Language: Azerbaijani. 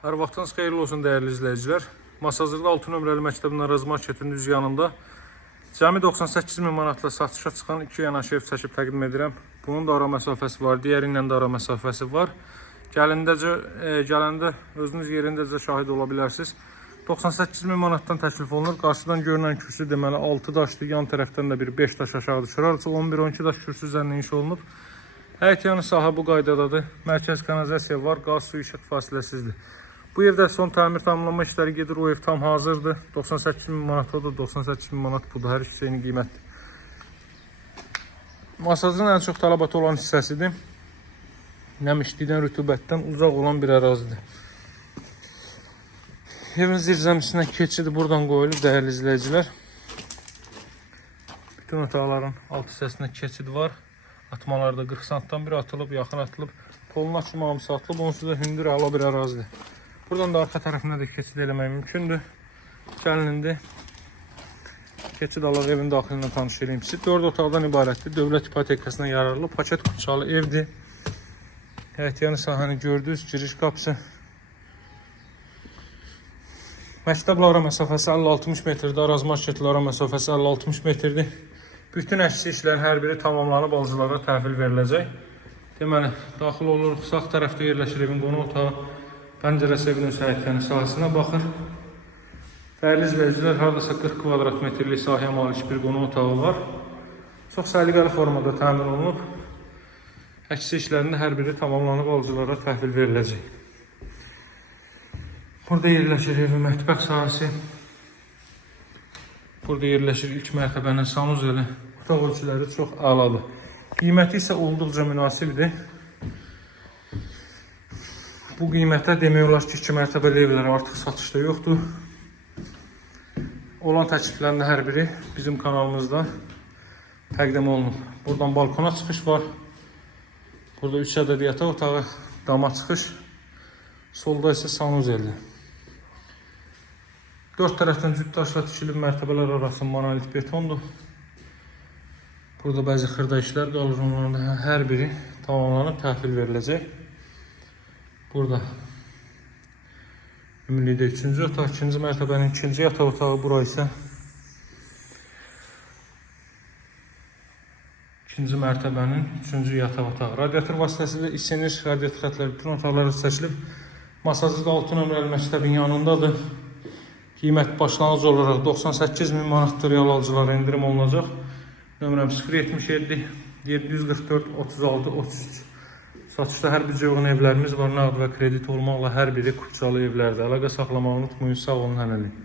Hər vaxtınız xeyirli olsun dəyərli izləyicilər. Masazırda 6 nömrəli məktəbin Araz Marketin düz yanında cəmi 98.000 manatla satışa çıxan 2 yanaşı ev çəkib təqdim edirəm. Bunun da ara məsafəsi var, digərindən də ara məsafəsi var. Gələndə özünüz yerindəcə şahid ola bilərsiniz. 98.000 manatdan təklif olunur. Qarşıdan görünən kürsü deməli 6 daşdır, yan tərəfdən də bir 5 daş aşağı düşür. 11-12 daş kürsü üzərinə inşa olunub. Həyət yanı sahə bu qaydadadır. Mərkəz kanalizasiya var, qaz, su, işıq fasiləsizdir. Bu evdə son təmir tamamlanma işləri gedir. O ev tam hazırdır. 98.000 manat odur, 98.000 manat budur. Hər ikisi eyni qiymətdir. Masajın ən çox tələbat olan hissəsidir. Nəmişlikdən, rütubətdən uzaq olan bir ərazidir. Evin zirzəmisinə keçidi buradan qoyulub dəyərli izləyicilər. Bütün otaqların alt hissəsinə keçid var. Atmalarda 40 santdan biri atılıb, yaxın atılıb. Poluna kimi hamısı atılıb. Onsuz da hündür ala bir ərazidir. Buradan da arxa tərəfinə də keçid eləmək mümkündür. Gəlin indi keçid alaq evin daxilindən tanış edeyim sizi. 4 otaqdan ibarətdir. Dövlət ipotekasına yararlı paket qutçalı evdir. Həyət yanı sahəni gördünüz. Giriş qapısı. Məktəblə ara məsafəsi 50-60 metrdir. Araz marketlə ara məsafəsi 50-60 metrdir. Bütün əksi işlərin hər biri tamamlanıb alıcılara təhvil veriləcək. Deməli, daxil oluruq. Sağ tərəfdə yerləşir evin qonaq otağı. Pəncərəsi evin öz həyətyanı sahəsinə baxır. Dəyərli izləyicilər, haradasa 40 kvadrat metrlik sahəyə malik bir qonaq otağı var. Çox səliqəli formada təmin olunub. Əksi işlərində hər biri tamamlanıb alıcılara təhvil veriləcək. Burada yerləşir evin mətbəx sahəsi. Burada yerləşir ilk mərtəbənin sanuzeli. Otaq ölçüləri çox əladır. Qiyməti isə olduqca münasibdir. Bu qiymətə demək olar ki, 2 mərtəbəli evlər artıq satışda yoxdur. Olan təkliflərin hər biri bizim kanalımızda təqdim olunub. Buradan balkona çıxış var. Burada 3 ədəd yataq otağı, dama çıxış. Solda isə sanuzeldir. 4 tərəfdən cüt daşla tikilib mərtəbələr arası monolit betondur. Burada bəzi xırda işlər qalır, onların da hər biri tamamlanıb təhvil veriləcək. Burada ümumilikdə 3-cü otaq, 2-ci mərtəbənin 2-ci yataq otağı, bura isə 2-ci mərtəbənin 3-cü yataq otağı. Radiator vasitəsilə isinir, radiator xətləri bütün otaqlara seçilib. Masajda 6 nömrəli məktəbin yanındadır. Qiymət başlanğıc olaraq 98.000 manatdır, real alıcılara indirim olunacaq. Nömrəm 077 744 36 33. Satışda hər bir cığın evlərimiz var. Nağd və kredit olmaqla hər biri Qutçalı evlərdir. Əlaqə saxlamağı unutmayın. Sağ olun, hələlik.